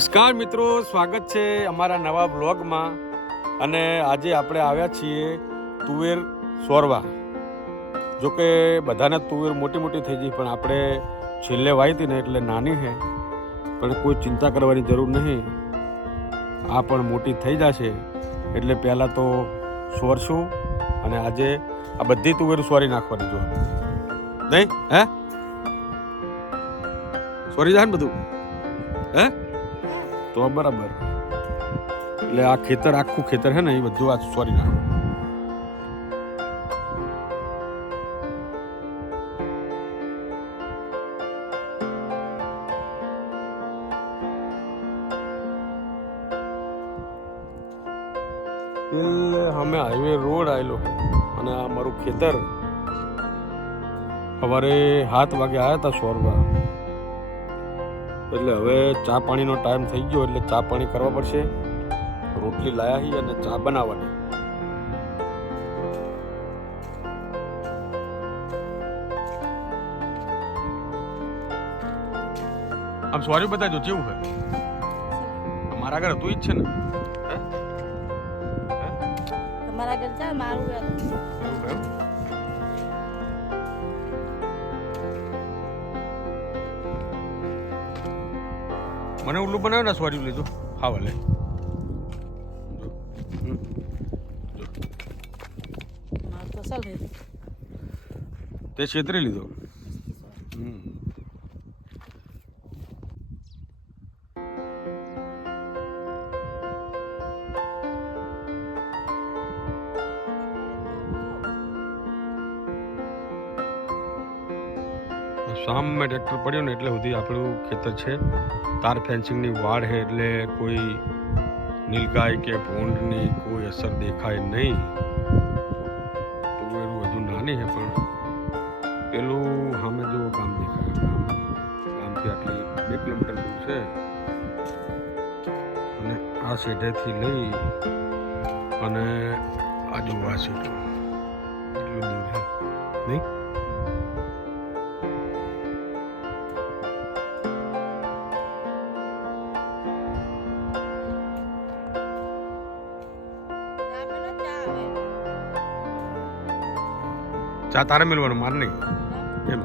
નમસ્કાર મિત્રો, સ્વાગત છે અમારા નવા બ્લોગમાં. અને આજે આપણે આવ્યા છીએ તુવેર સોરવા. જોકે બધાને તુવેર મોટી મોટી થઈ ગઈ, પણ આપણે છેલ્લે વાવી હતી ને એટલે નાની છે, પણ કોઈ ચિંતા કરવાની જરૂર નહીં. આ પણ મોટી થઈ જશે. એટલે પહેલાં તો સોરશું અને આજે આ બધી તુવેર સોરી નાખવાની. જો નહીં હે સોરી જાય ને બધું હે તો બરાબર. એટલે આ ખેતર આખું ખેતર છે ને એ બધું આ સોરી નાખો. એટલે અમે હાઈવે રોડ આવેલો અને આ મારું ખેતર. સવારે 7 વાગે આવ્યા હતા સોરવા. એટલે હવે ચા પાણીનો ટાઈમ થઈ ગયો, એટલે ચા પાણી કરવા પડશે. રોટલી લાયા હી અને ચા બનાવવાની. આમ સોરી બતાવજો કેવું છે. મારા ઘરે તું જ છે ને? તમારા ઘર છે મારું મને ઉલ્લું બનાવ્યું ને સોરી લીધું. હા ભલે તે છેતરી લીધો. સામે ટ્રેક્ટર પડ્યું ને એટલે સુધી આપણું ખેતર છે. તાર ફેન્સિંગની વાડ છે, એટલે કોઈ નીલગાય કે ભૂંડની કોઈ અસર દેખાય નહીં. તુવેરું હજુ નાની છે, પણ પેલું સામે જો ગામ દેખાય. ગામથી આટલી 2 કિલોમીટર દૂર છે. અને આ શેઢેથી લઈ અને આજુ આ શેઢો એટલું દૂર છે નહીં. ચા તારે મેળવાનું, માર નહીં. એમ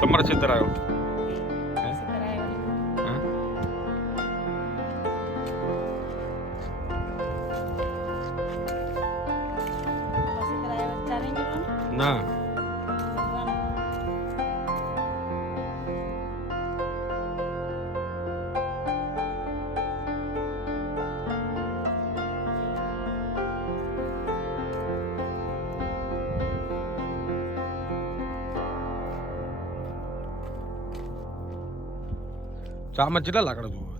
તમારા ખેતર આવ્યો. ના ચામાં કેટલા લાકડા જોવે?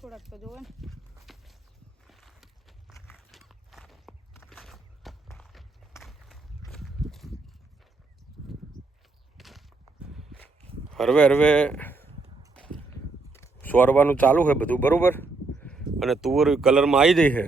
થોડાક તો જોવે ને. હરવે સોરવાનું ચાલુ છે બધું બરોબર. અને તુવેર કલરમાં આવી જાય છે.